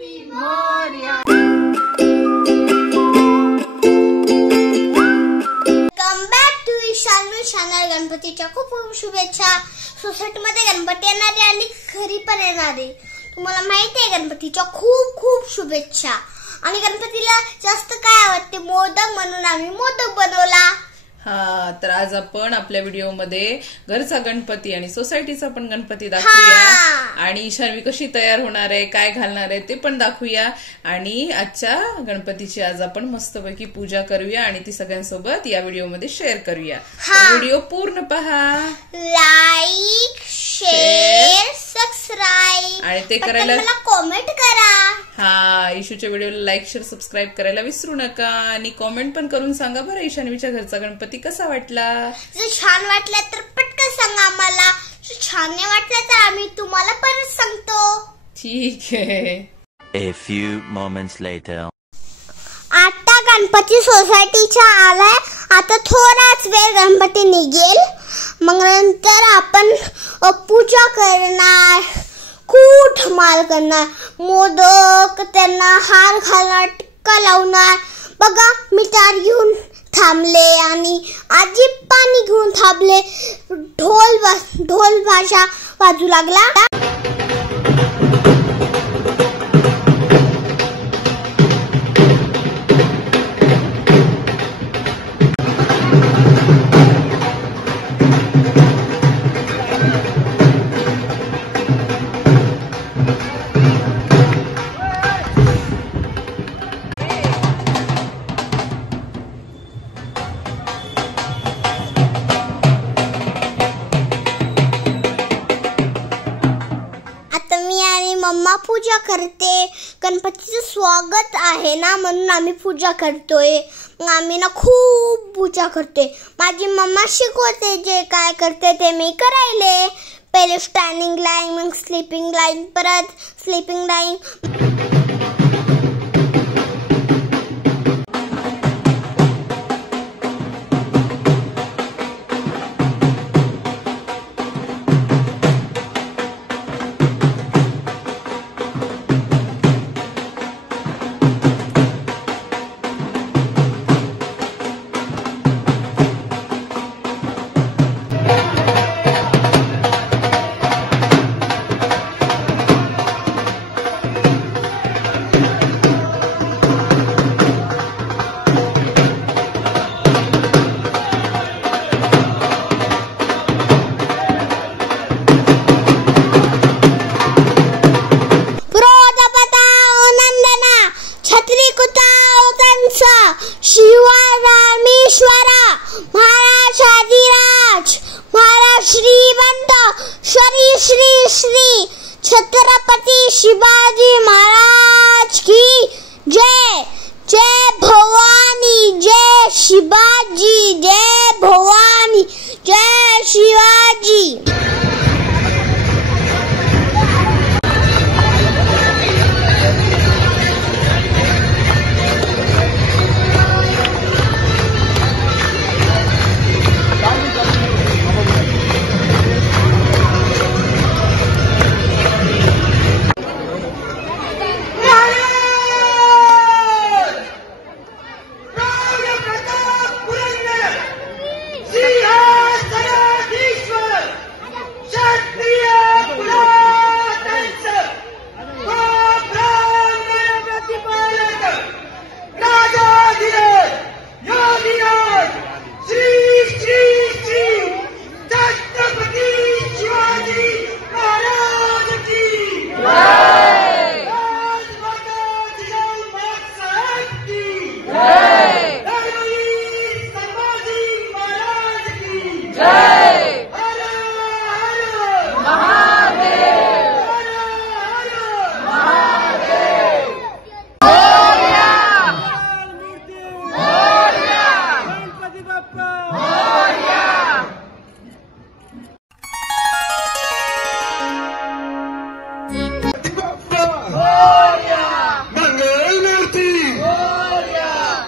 Morya. Come back to ईशान्य channel. गणपतीच्या खूप खूप शुभेच्छा. सोसायटीमध्ये गणपती येणारे आणि घरी पण येणारे तुम्हाला माहिती आहे गणपतीच्या खूप खूप शुभेच्छा. आणि गणपतीला जास्त काय आवडते? मोदक, म्हणून आम्ही मोदक बनवला. हा, तर आज आपण आपल्या व्हिडिओमध्ये घरचा गणपती आणि सोसायटीचा पण गणपती दाखवूया आणि ईशान्वी कशी तयार होणार आहे, काय घालणार आहे ते पण दाखवूया. आणि आजच्या गणपतीची आज आपण मस्तपैकी पूजा करूया आणि ती सगळ्यांसोबत या व्हिडिओमध्ये शेअर करूया. व्हिडिओ पूर्ण पहा, लाईक, शेअर, सबस्क्राईब आणि ते करायला मला कॉमेंट करा. हा, इशूच्या व्हिडिओला लाईक, शेअर, सबस्क्राईब करायला विसरू नका आणि कॉमेंट पण करून सांगा बरं ईशान्वीच्या घरचा गणपती कसा वाटला. जर छान वाटला तर पटकन सांगा आम्हाला. जर छान नाही वाटला तर आम्ही तुम्हाला परत सांगतो. ठीक आहे. A few moments later. आता गणपती सोसायटीच्या आलाय. आता थोडाच वेळ गणपती निघेल, मग नंतर आपण पूजा करणार, खूप धमाल करणार. मोदक, त्यांना हार घालणार, टिक्का लावणार. बघा मी तार घेऊन थांबले आणि आजी पाणी घेऊन थांबले. ढोल भाषा वाजू लागला. मम्मा पूजा करते. गणपतीचं स्वागत आहे ना, म्हणून आम्ही पूजा करतोय. मग आम्ही ना खूप पूजा करते. माझी मम्मा शिकवते, जे काय करते ते मी करायले. पहिले स्टँडिंग लाईन, मग स्लीपिंग लाईन, परत स्लीपिंग लाईन. शिवरामेश्वरा महाराज, महाराज श्रीमंत श्री श्री श्री छत्रपती शिवाजी महाराज की जय. जय भवानी, जय शिवाजी, जय भवानी, जय शिवाजी.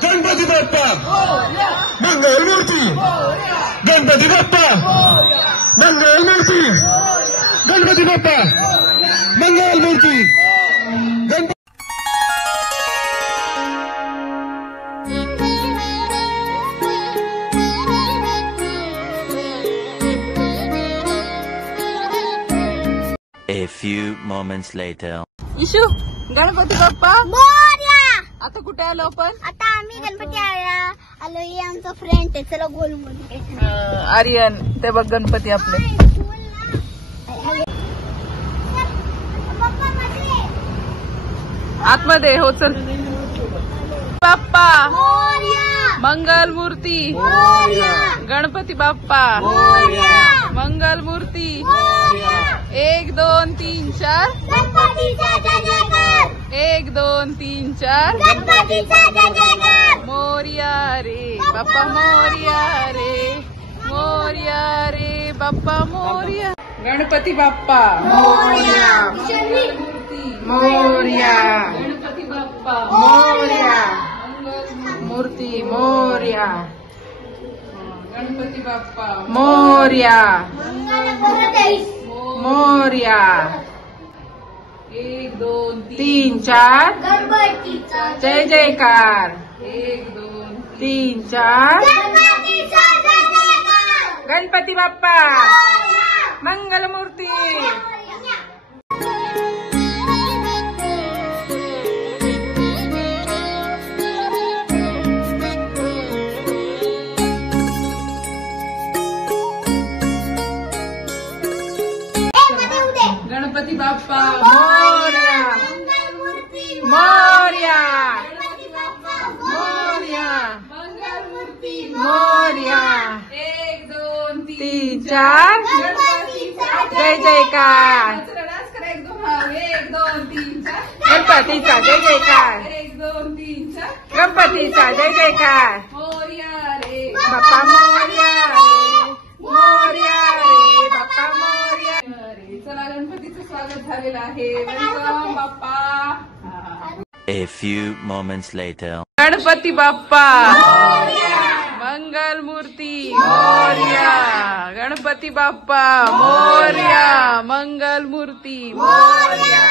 गणपती बाप्पा मंगलमूर्ती, गणपती बाप्पा मंगलमूर्ती. moments later. इशू गणपती बाप्पा मोरया. आता कुठे आलो आपण? आता आम्ही गणपती आलो. हे आमचा फ्रेंड आहे. चला गोल मध्ये आर्यन ते बघ गणपती आपले आतमध्ये. हो चल. बाप्पा मंगल मूर्ती. गणपती बाप्पा मंगल मूर्ती. 1 2 3 4. 1 2 3 4. मोरया रे बाप्पा मोरया रे. मोरया रे बाप्पा मोरया. गणपती बाप्पा मोरया. मोरया. गणपती बाप्पा मोरया. मूर्ती मोरया. गणपती बाप्पा मोरया. मोरया. 1 2 3 4. जय जयकार. 1 2 3 4. गणपती बाप्पा मंगल मूर्ती. गणपती बाप्पा मोरया. मोरया. मोरया. मोरया. 1 2 3 4. जय जयकार. गणपतीचा जय जयकार. 1 2 3 4. गणपतीचा जय जयकार. मोरया रे बाप्पा मोरया रे. मोरया रे बाप्पा मोरया रे. चला गणपतीचं स्वागत झालेलं आहे. Welcome Bappa. A few moments later. Ganpati Bappa Mangal Murti Morya. Ganpati Bappa Morya. मंगल मूर्ती मोरया.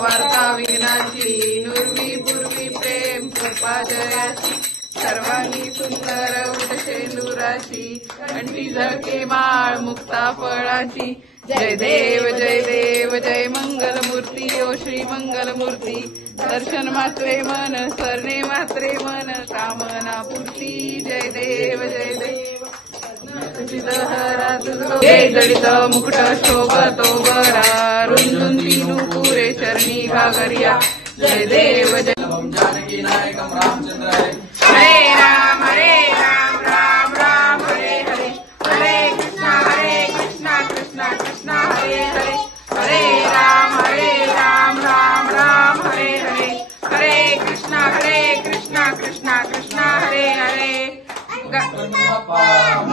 वार्ता विघ्नाची नुर्वी पूर्वी प्रेम कृपा जयाची. सर्वांनी सुंदर उदशेंदुराची. कंठी झळके माळ मुक्ता फळाची. जय देव जय देव जय मंगल मूर्ती. ओ श्री मंगल मूर्ती. दर्शन मात्रे मन सरणे मात्रे मन कामना पूर्ती. जय देव जय देव. जडित मुकुट शोभतो बरा. रुंदुंदी नुपुरे चरणी घागरिया. जय देव जय. जानकी नायकम रामचंद्र हरे राम राम राम हरे हरे. हरे कृष्णा कृष्णा कृष्णा हरे हरे. हरे राम राम राम हरे हरे. हरे कृष्णा कृष्णा कृष्णा हरे हरे.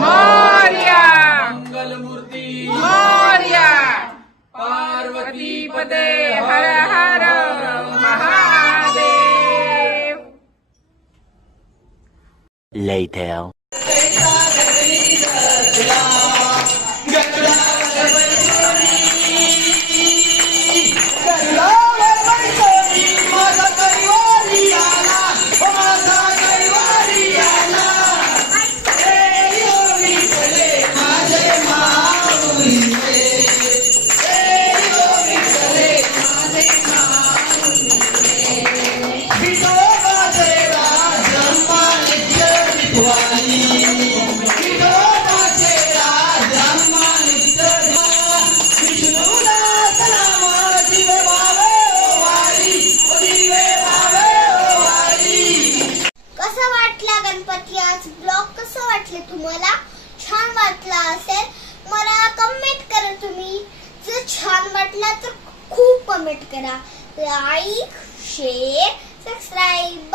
मोरया. मंगल मूर्ती मोरया. पार्वती पदे हर हर महादेव. Later. तुम्हाला छान वाटला असेल मला कमेंट करा. तुम्ही जर छान वाटला तर खूप कमेंट करा. Like share subscribe.